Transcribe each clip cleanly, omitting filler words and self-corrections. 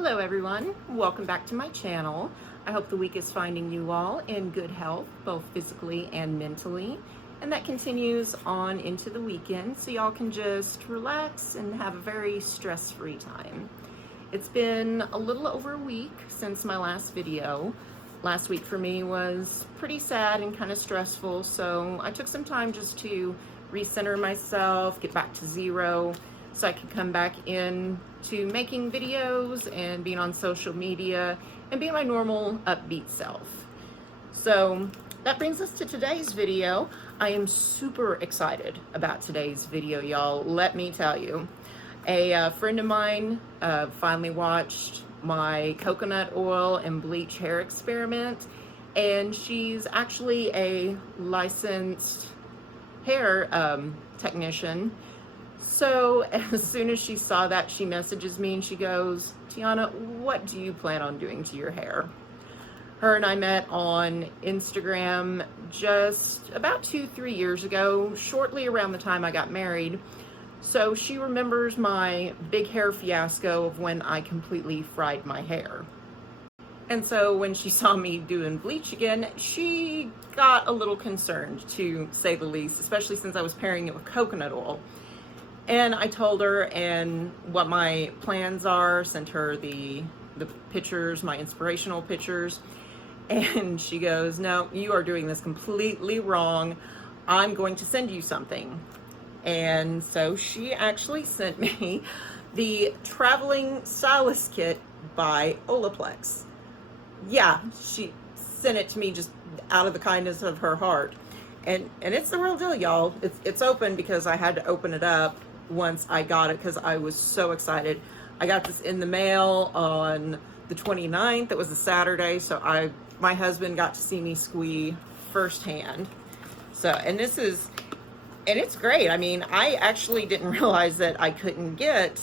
Hello everyone, welcome back to my channel. I hope the week is finding you all in good health, both physically and mentally, and that continues on into the weekend so y'all can just relax and have a very stress-free time. It's been a little over a week since my last video. Last week for me was pretty sad and kind of stressful, so I took some time just to recenter myself, get back to zero, so I could come back in to making videos and being on social media and being my normal upbeat self. So that brings us to today's video. I am super excited about today's video, y'all. Let me tell you. A friend of mine finally watched my coconut oil and bleach hair experiment, and she's actually a licensed hair technician. So as soon as she saw that, she messages me and she goes, "Tiana, what do you plan on doing to your hair?" Her and I met on Instagram just about 2-3 years ago, shortly around the time I got married. So she remembers my big hair fiasco of when I completely fried my hair. And so when she saw me doing bleach again, she got a little concerned, to say the least, especially since I was pairing it with coconut oil. And I told her and what my plans are, sent her the pictures, my inspirational pictures. And she goes, "No, you are doing this completely wrong. I'm going to send you something." And so she actually sent me the Traveling Stylist Kit by Olaplex. Yeah, she sent it to me just out of the kindness of her heart. And it's the real deal, y'all. It's open because I had to open it up once I got it because I was so excited. I got this in the mail on the 29th. It was a Saturday, so my husband got to see me squee firsthand. So, and it's great. I mean, I actually didn't realize that I couldn't get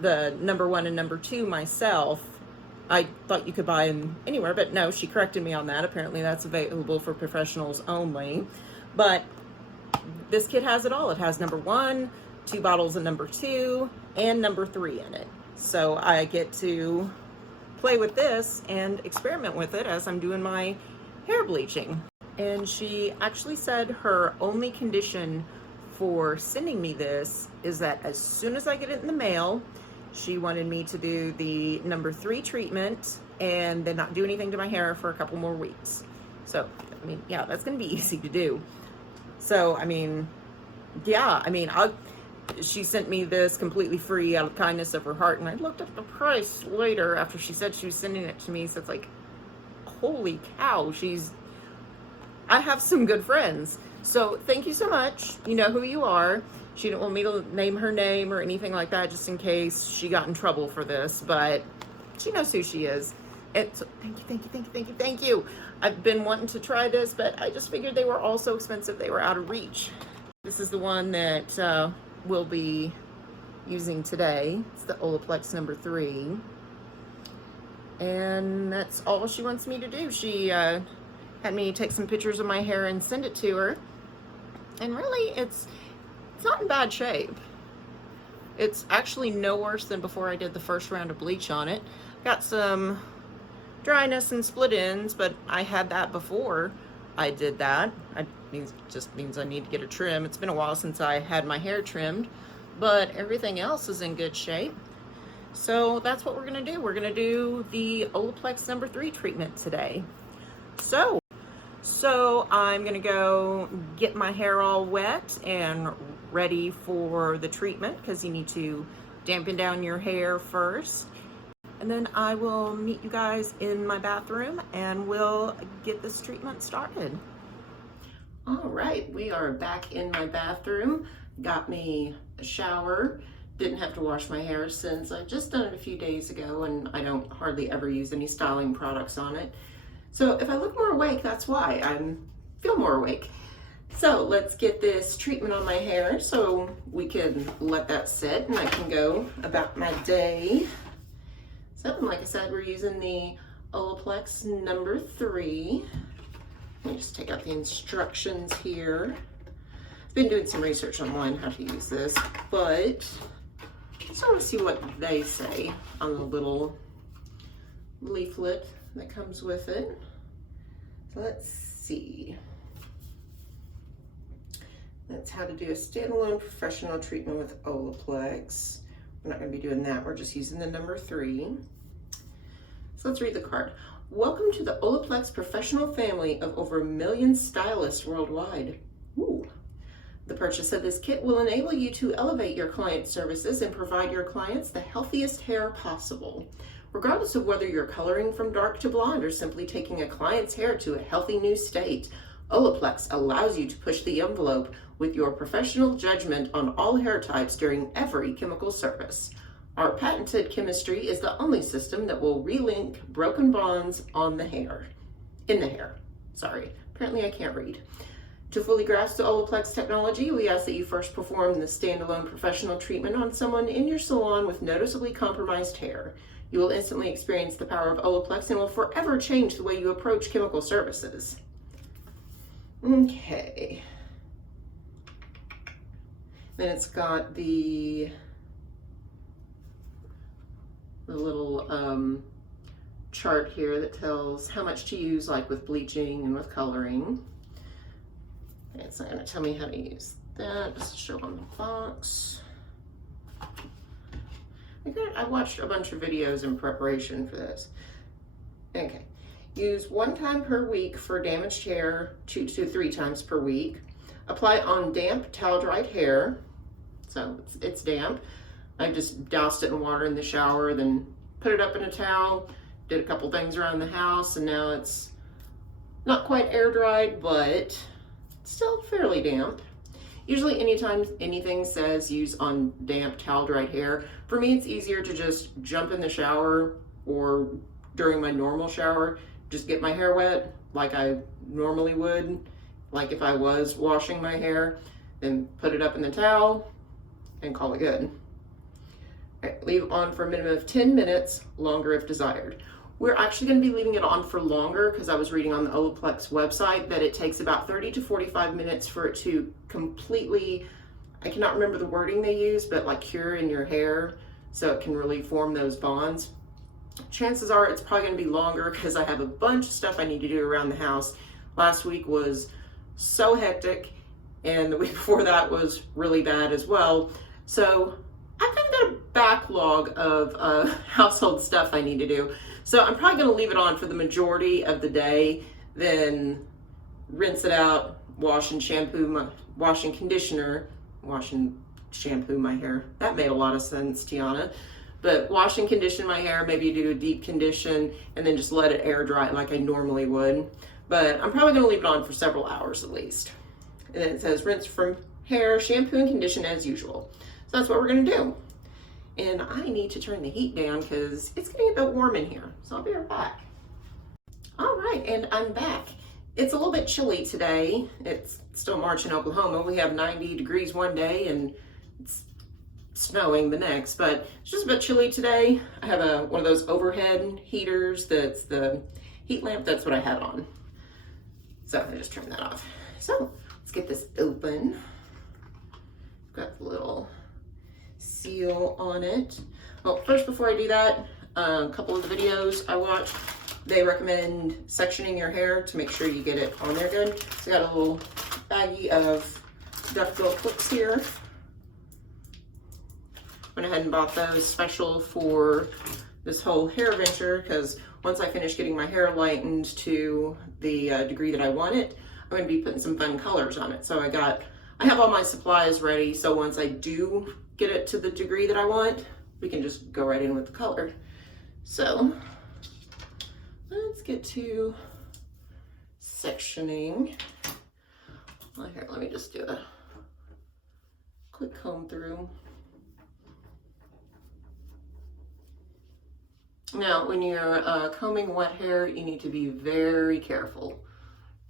the number 1 and number 2 myself. I thought you could buy them anywhere, but no, she corrected me on that. Apparently that's available for professionals only. But this kit has it all. It has number 1, 2 bottles of number 2, and number 3 in it. So I get to play with this and experiment with it as I'm doing my hair bleaching. And she actually said her only condition for sending me this is that as soon as I get it in the mail, she wanted me to do the number 3 treatment and then not do anything to my hair for a couple more weeks. So, I mean, yeah, that's gonna be easy to do. So, I mean, yeah, I mean, she sent me this completely free out of the kindness of her heart, and I looked at the price later after she said she was sending it to me, so it's like, holy cow, I have some good friends. So thank you so much. You know who you are. She didn't want me to name her name or anything like that just in case she got in trouble for this, but she knows who she is. So thank you. I've been wanting to try this, but I just figured they were all so expensive they were out of reach. This is the one that we'll be using today. It's the Olaplex number 3. And that's all she wants me to do. She had me take some pictures of my hair and send it to her. And really, it's not in bad shape. It's actually no worse than before I did the first round of bleach on it. Got some dryness and split ends, but I had that before I did that. Just means I need to get a trim. It's been a while since I had my hair trimmed, but everything else is in good shape. So that's what we're gonna do. We're gonna do the Olaplex number 3 treatment today. So I'm gonna go get my hair all wet and ready for the treatment because you need to dampen down your hair first. And then I will meet you guys in my bathroom and we'll get this treatment started. All right, we are back in my bathroom. Got me a shower. Didn't have to wash my hair since I've just done it a few days ago and I don't hardly ever use any styling products on it. So if I look more awake, that's why. I feel more awake. So let's get this treatment on my hair so we can let that sit and I can go about my day. So like I said, we're using the Olaplex number 3. Let me just take out the instructions here. I've been doing some research online how to use this, but just want to see what they say on the little leaflet that comes with it. So let's see. That's how to do a standalone professional treatment with Olaplex. We're not going to be doing that. We're just using the number 3. So let's read the card. Welcome to the Olaplex professional family of over 1 million stylists worldwide. Ooh. The purchase of this kit will enable you to elevate your client services and provide your clients the healthiest hair possible. Regardless of whether you're coloring from dark to blonde or simply taking a client's hair to a healthy new state, Olaplex allows you to push the envelope with your professional judgment on all hair types during every chemical service. Our patented chemistry is the only system that will relink broken bonds in the hair. Sorry, apparently I can't read. To fully grasp the Olaplex technology, we ask that you first perform the standalone professional treatment on someone in your salon with noticeably compromised hair. You will instantly experience the power of Olaplex and will forever change the way you approach chemical services. Okay. Then it's got the little chart here that tells how much to use, like with bleaching and with coloring. And it's not going to tell me how to use that, just to show on the box. I watched a bunch of videos in preparation for this. Okay. Use 1 time per week for damaged hair, 2 to 3 times per week. Apply on damp, towel-dried hair. So it's damp. I just doused it in water in the shower, then put it up in a towel, did a couple things around the house, and now it's not quite air dried, but still fairly damp. Usually anytime anything says use on damp towel dried hair, for me it's easier to just jump in the shower or during my normal shower, just get my hair wet like I normally would, like if I was washing my hair, then put it up in the towel and call it good. All right, leave on for a minimum of 10 minutes, longer if desired. We're actually going to be leaving it on for longer because I was reading on the Olaplex website that it takes about 30 to 45 minutes for it to completely, I cannot remember the wording they use, but like cure in your hair so it can really form those bonds. Chances are it's probably going to be longer because I have a bunch of stuff I need to do around the house. Last week was so hectic and the week before that was really bad as well. So I've kind of got a backlog of household stuff I need to do. So I'm probably going to leave it on for the majority of the day, then rinse it out, wash and shampoo my hair. That made a lot of sense, Tiana. But wash and condition my hair, maybe do a deep condition, and then just let it air dry like I normally would. But I'm probably going to leave it on for several hours at least. And then it says rinse from hair, shampoo and condition as usual. So that's what we're going to do. And I need to turn the heat down because it's getting a bit warm in here. So I'll be right back. All right, and I'm back. It's a little bit chilly today. It's still March in Oklahoma. We have 90 degrees one day and it's snowing the next, but it's just a bit chilly today. I have one of those overhead heaters that's the heat lamp. That's what I had on. So I just turned that off. So let's get this open. Got the little seal on it. Well, first before I do that, a couple of the videos I watched, they recommend sectioning your hair to make sure you get it on there good. So I got a little baggie of duckbill clips here. Went ahead and bought those special for this whole hair venture because once I finish getting my hair lightened to the degree that I want it, I'm going to be putting some fun colors on it. So I have all my supplies ready, so once I do get it to the degree that I want, we can just go right in with the color. So let's get to sectioning. Well, here, let me just do a quick comb through. Now, when you're combing wet hair, you need to be very careful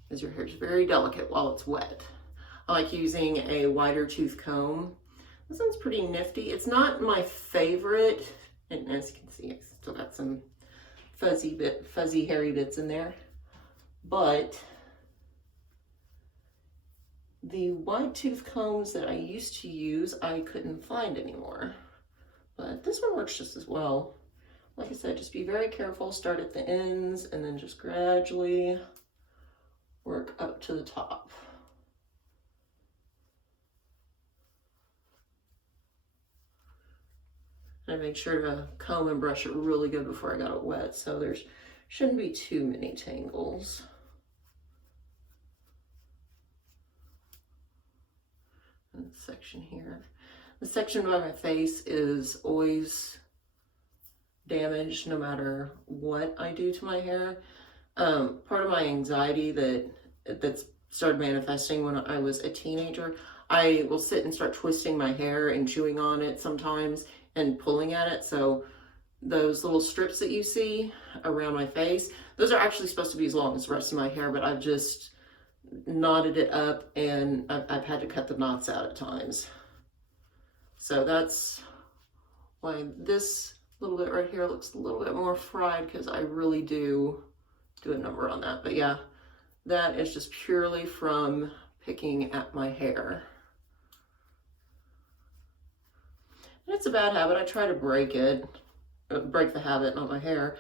because your hair is very delicate while it's wet. I like using a wider tooth comb. This one's pretty nifty. It's not my favorite, and as you can see, it's still got some fuzzy hairy bits in there. But the wide tooth combs that I used to use, I couldn't find anymore. But this one works just as well. Like I said, just be very careful. Start at the ends and then just gradually work up to the top. And I made sure to comb and brush it really good before I got it wet, so there's shouldn't be too many tangles. And this section here. The section by my face is always damaged no matter what I do to my hair. Part of my anxiety that's started manifesting when I was a teenager, I will sit and start twisting my hair and chewing on it sometimes and pulling at it. So those little strips that you see around my face, those are actually supposed to be as long as the rest of my hair, but I've just knotted it up and I've had to cut the knots out at times. So that's why this little bit right here looks a little bit more fried, because I really do a number on that. But yeah, that is just purely from picking at my hair. And it's a bad habit. I try to break it, break the habit, not my hair,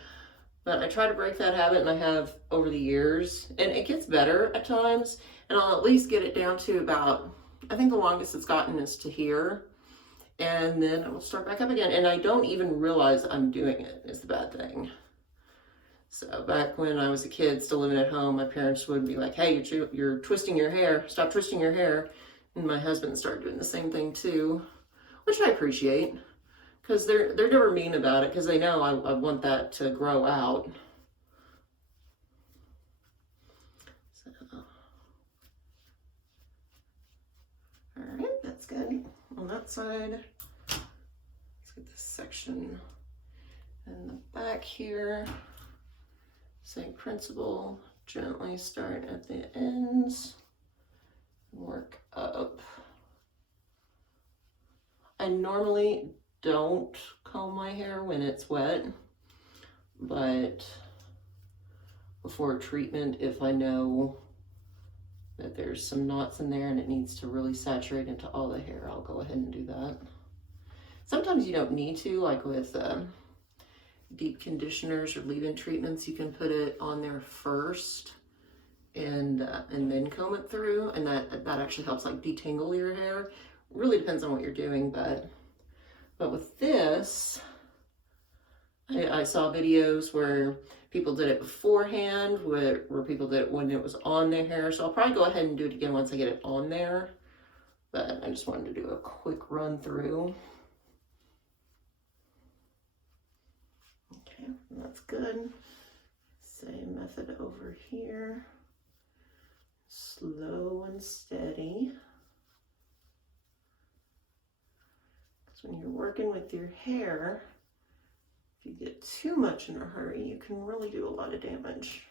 but I try to break that habit, and I have over the years, and it gets better at times, and I'll at least get it down to about, I think the longest it's gotten is to here, and then I will start back up again, and I don't even realize I'm doing it is the bad thing. So back when I was a kid still living at home, my parents would be like, hey, you're twisting your hair, stop twisting your hair, and my husband started doing the same thing too, which I appreciate. Because they're never mean about it, because they know I want that to grow out. So, all right, that's good. On that side, let's get this section in the back here. Same principle, gently start at the ends, work up. I normally don't comb my hair when it's wet, but before treatment, if I know that there's some knots in there and it needs to really saturate into all the hair, I'll go ahead and do that. Sometimes you don't need to, like with deep conditioners or leave-in treatments, you can put it on there first and then comb it through, and that actually helps like detangle your hair. Really depends on what you're doing, but with this, I saw videos where people did it beforehand, where people did it when it was on their hair. So I'll probably go ahead and do it again once I get it on there. But I just wanted to do a quick run through. Okay, that's good. Same method over here. Slow and steady. When you're working with your hair, if you get too much in a hurry, you can really do a lot of damage.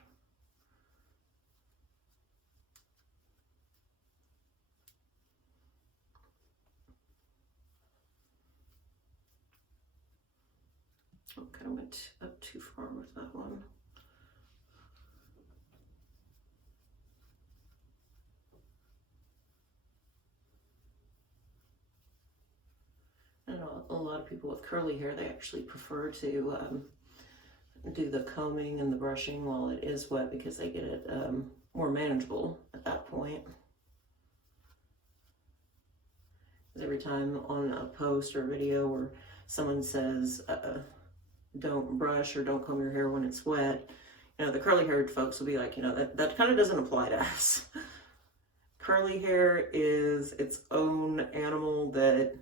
Okay, I went up too far with that one. I know a lot of people with curly hair, they actually prefer to do the combing and the brushing while it is wet, because they get it more manageable at that point. Because every time on a post or video where someone says don't brush or don't comb your hair when it's wet, you know, the curly haired folks will be like, you know, that kind of doesn't apply to us. Curly hair is its own animal that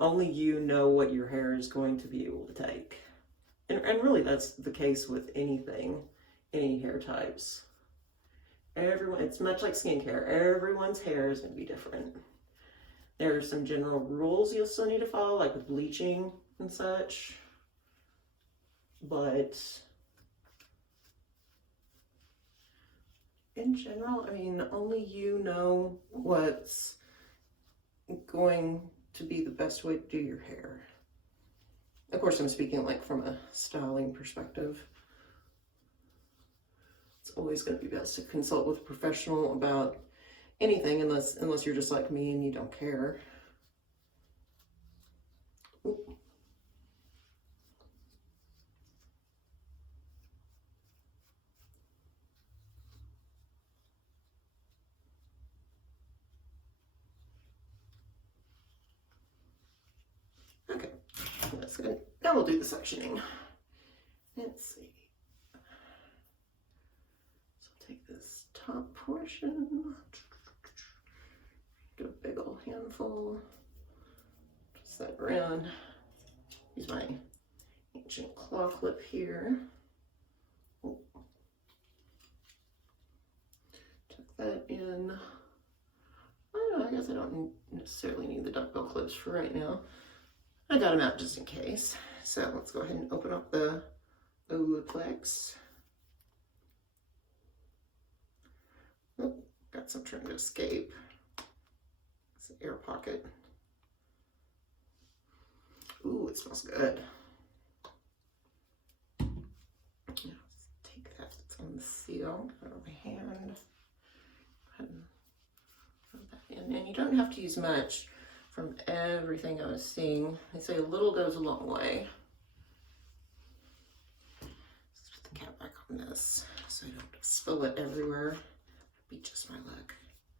only you know what your hair is going to be able to take. And really that's the case with anything, any hair types. It's much like skincare. Everyone's hair is going to be different. There are some general rules you'll still need to follow, like with bleaching and such. But in general, I mean, only you know what's going to be the best way to do your hair. Of course, I'm speaking like from a styling perspective. It's always going to be best to consult with a professional about anything, unless you're just like me and you don't care. Ooh. So now we'll do the sectioning. Let's see. So I'll take this top portion, get a big old handful, set it around. Use my ancient claw clip here. Oh. Tuck that in. I don't know, I guess I don't necessarily need the duckbill clips for right now. I got them out just in case. So let's go ahead and open up the Olaplex. Oh, got some trying to escape. It's an air pocket. Ooh, it smells good. Let's take that, it's on the seal, put it on my hand. Go ahead and rub that in. And you don't have to use much. From everything I was seeing, they say a little goes a long way. Let's put the cap back on this so I don't spill it everywhere. That'd be just my luck.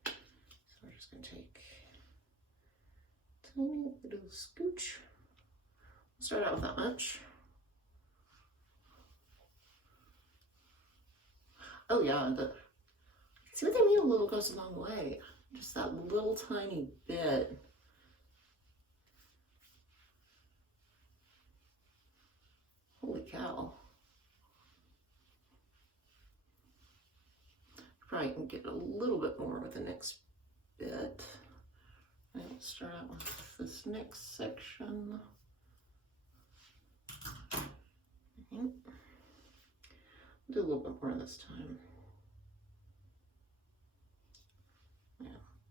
So we're just gonna take a tiny little scooch. We'll start out with that much. Oh yeah, see what they mean, a little goes a long way. Just that little tiny bit. Holy cow. Probably can get a little bit more with the next bit. And let's start out with this next section. Okay. Do a little bit more this time. Yeah,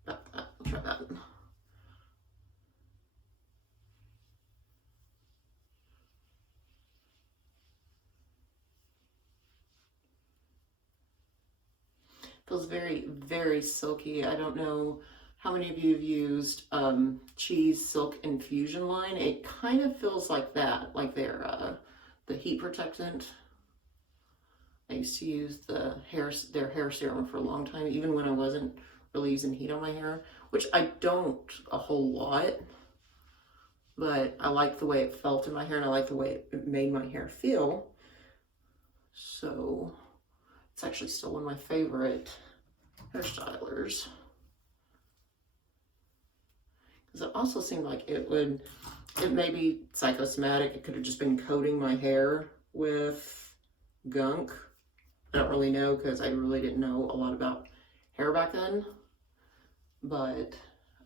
about that. We'll try that. Feels very, very silky. I don't know how many of you have used Cheese Silk Infusion line. It kind of feels like that, like their the heat protectant. I used to use their hair serum for a long time, even when I wasn't really using heat on my hair, which I don't a whole lot, but I like the way it felt in my hair and I like the way it made my hair feel. So it's actually still one of my favorite hairstylers. Because it also seemed like it may be psychosomatic. It could have just been coating my hair with gunk. I don't really know because I really didn't know a lot about hair back then. But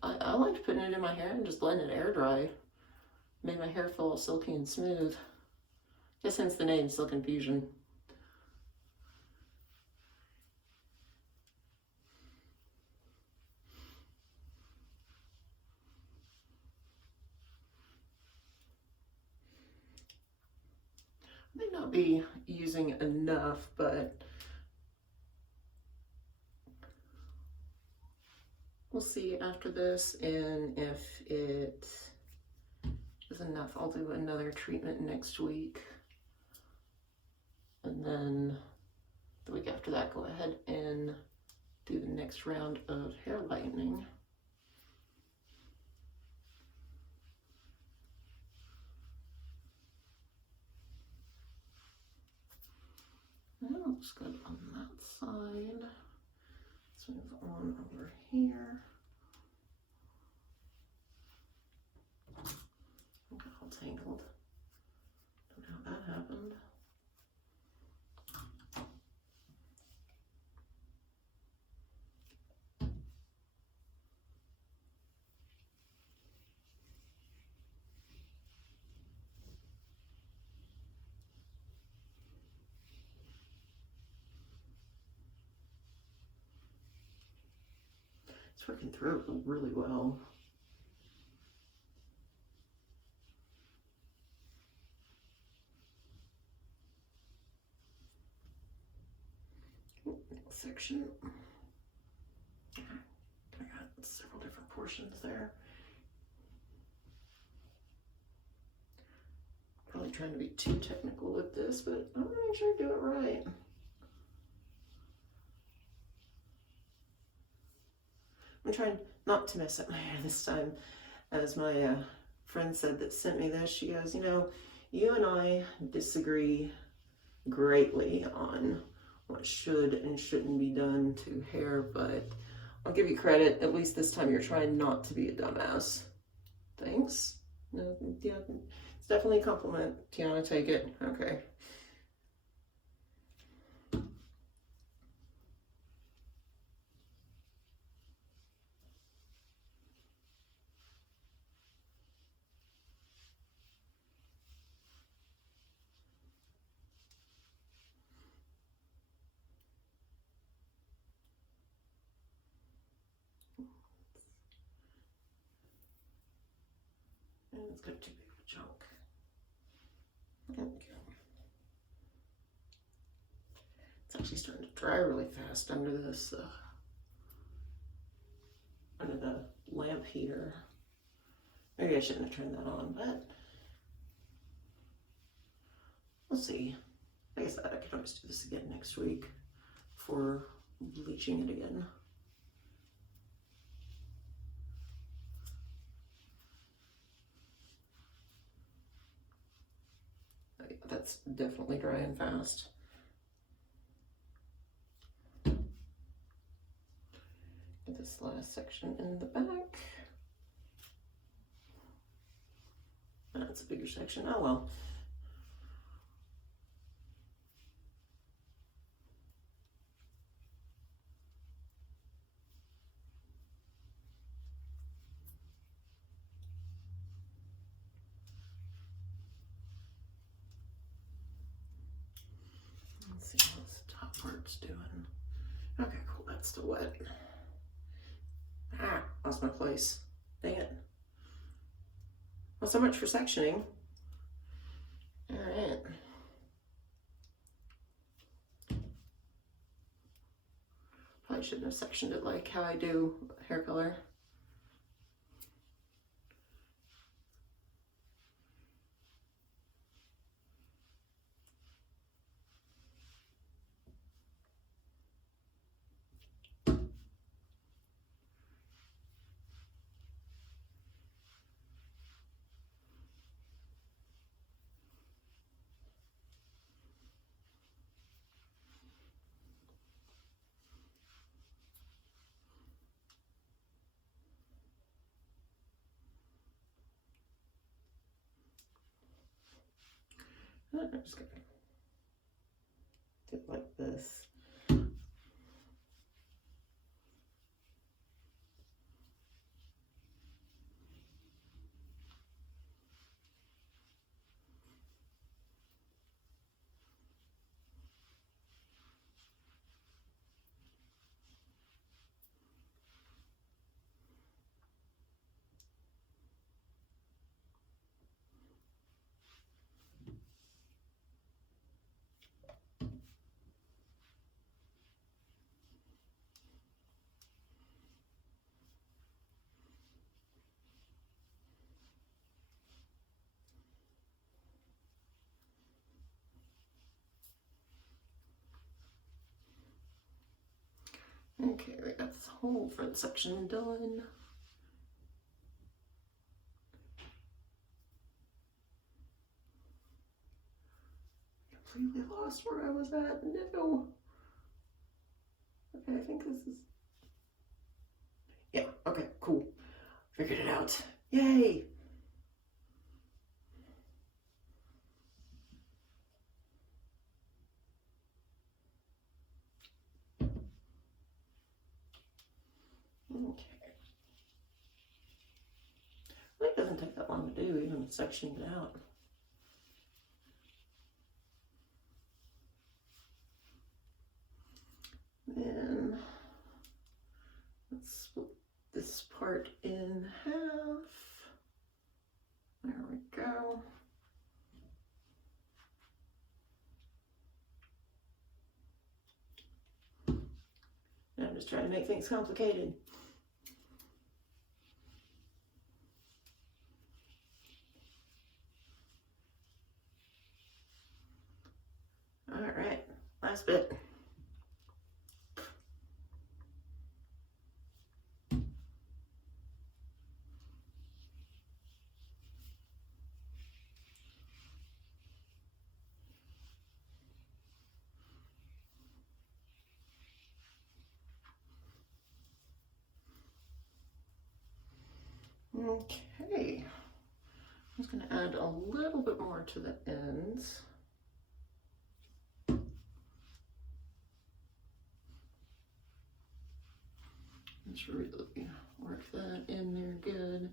I liked putting it in my hair and just letting it air dry. Made my hair feel all silky and smooth. Just hence the name, Silk Infusion. I may not be using enough, but we'll see after this, and if it is enough, I'll do another treatment next week. And then the week after that, go ahead and do the next round of hair lightening. That looks good on that side. Let's move on over here. I got all tangled. Don't know how that happened. It's working through it really well. Next section. I got several different portions there. Probably trying to be too technical with this, but I'm gonna make sure I do it right. I'm trying not to mess up my hair this time, as my friend said that sent me this. She goes, you know, you and I disagree greatly on what should and shouldn't be done to hair, but I'll give you credit. At least this time you're trying not to be a dumbass. Thanks. No, yeah, it's definitely a compliment. Tiana, take it. Okay. And it's got too big of a chunk. Okay. It's actually starting to dry really fast under this, under the lamp heater. Maybe I shouldn't have turned that on, but we'll see. Like I said, I can always do this again next week for bleaching it again. That's definitely drying fast. Get this last section in the back. That's a bigger section. Oh well. Let's see what this top part's doing. Okay, cool. That's still wet. Ah, lost my place. Dang it. Well, so much for sectioning. All right. Probably shouldn't have sectioned it like how I do hair color. I'm just gonna do it like this. Okay, we got this whole front section done. Completely lost where I was at. No. Okay, I think this is. Yeah, okay, cool. Figured it out. Yay! Okay. It doesn't take that long to do, even sectioning it out. Then let's split this part in half. There we go. And I'm just trying to make things complicated. All right, last bit. Okay, I'm just going to add a little bit more to the ends. Just really work that in there good.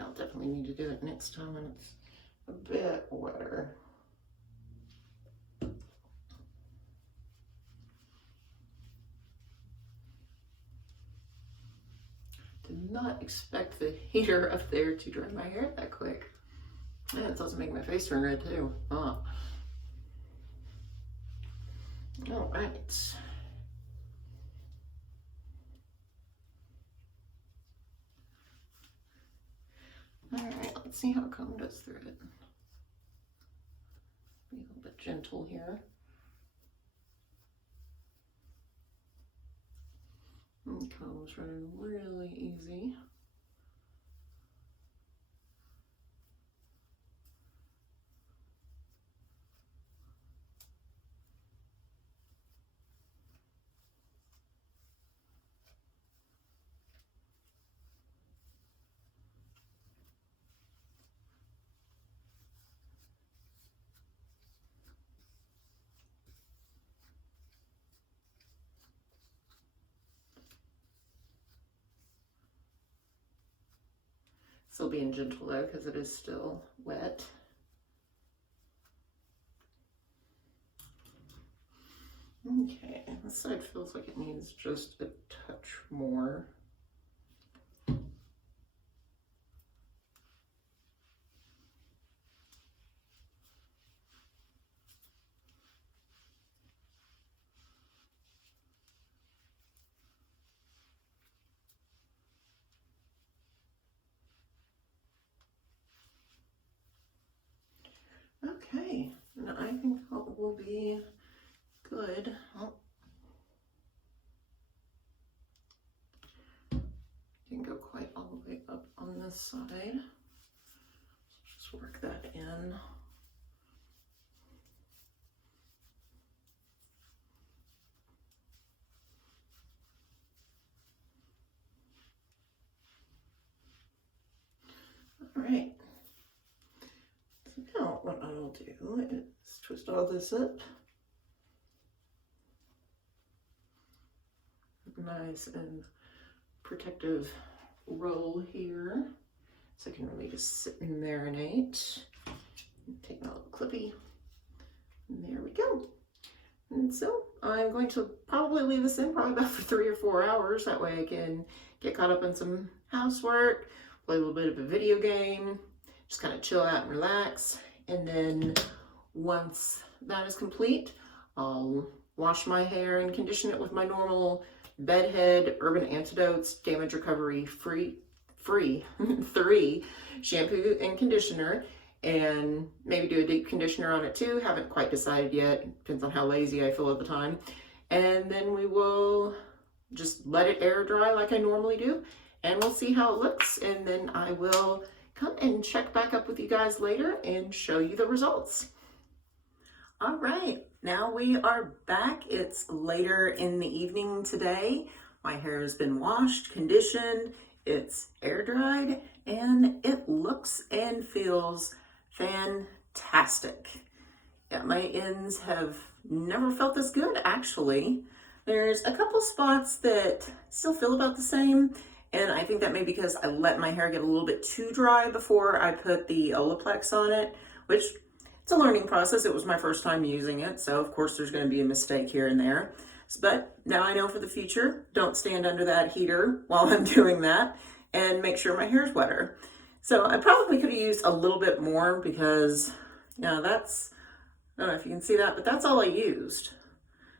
I'll definitely need to do it next time when it's a bit wetter. Did not expect the heater up there to dry my hair that quick. Yeah, it's also making my face turn red too. Oh. All right. All right, let's see how comb does through it. Be a little bit gentle here. And comb's running really easy. Still being gentle though, because it is still wet. Okay, this side feels like it needs just a touch more. Okay, and I think that will be good. Oh. Didn't go quite all the way up on this side. Just work that in. All right. So now what I'll do is twist all this up. Nice and protective roll here. So I can really just sit and marinate. Take my little clippy. And there we go. And so I'm going to probably leave this in probably about for 3 or 4 hours. That way I can get caught up on some housework, play a little bit of a video game, just kind of chill out and relax. And then once that is complete, I'll wash my hair and condition it with my normal Bedhead Urban Antidotes Damage Recovery free 3 shampoo and conditioner, and maybe do a deep conditioner on it too. Haven't quite decided yet. Depends on how lazy I feel at the time. And then we will just let it air dry like I normally do, and we'll see how it looks. And then I will come and check back up with you guys later and show you the results. All right, now we are back. It's later in the evening today. My hair has been washed, conditioned, it's air dried, and it looks and feels fantastic. Yeah, my ends have never felt this good, actually. There's a couple spots that still feel about the same, and I think that may be because I let my hair get a little bit too dry before I put the Olaplex on it, which it's a learning process. It was my first time using it, so of course there's going to be a mistake here and there. But now I know for the future, don't stand under that heater while I'm doing that, and make sure my hair's wetter. So I probably could have used a little bit more because, that's, I don't know if you can see that, but that's all I used.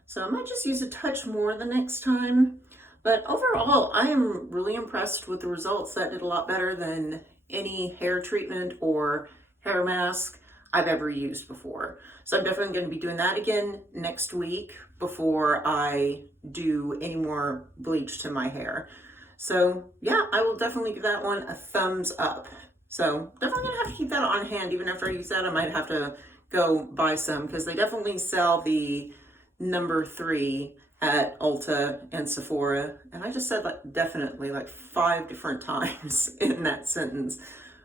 So I might just use a touch more the next time. But overall, I am really impressed with the results. That did a lot better than any hair treatment or hair mask I've ever used before. So I'm definitely going to be doing that again next week before I do any more bleach to my hair. So yeah, I will definitely give that one a thumbs up. So definitely gonna have to keep that on hand. Even after I use that, I might have to go buy some, because they definitely sell the number 3 at Ulta and Sephora. And I just said like definitely like 5 different times in that sentence.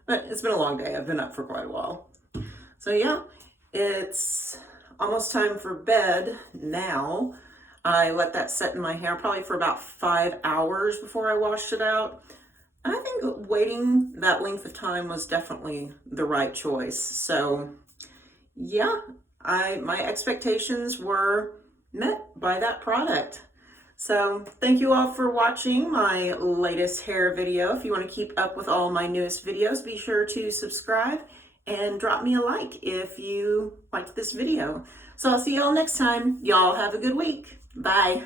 But it's been a long day. I've been up for quite a while. So yeah, it's almost time for bed now. I let that set in my hair probably for about 5 hours before I washed it out. And I think waiting that length of time was definitely the right choice. So yeah, my expectations were met by that product. So thank you all for watching my latest hair video. If you want to keep up with all my newest videos, be sure to subscribe and drop me a like if you liked this video. So I'll see y'all next time. Y'all have a good week. Bye.